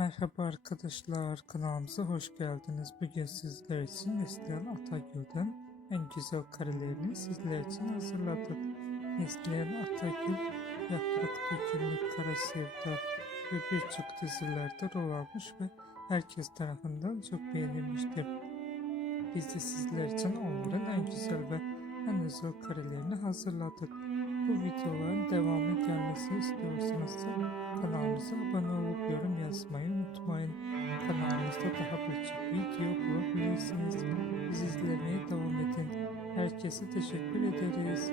Merhaba arkadaşlar, kanalımıza hoş geldiniz. Bugün sizler için Neslihan Atagül'den en güzel karelerini sizler için hazırladık. Neslihan Atagül, Yaprak Dökümlü, Kara Sevda ve birçok dizilerde rol almış ve herkes tarafından çok beğenilmiştir. Biz de sizler için onların en güzel ve en özel karelerini hazırladık. Bu videoların devamı gelmesini istiyorsanız kanalımıza abone olup yorum yazmayı unutmayın. Kanalımızda daha birçok video bulabilirsiniz. Bizi izlemeye devam edin. Herkese teşekkür ederiz.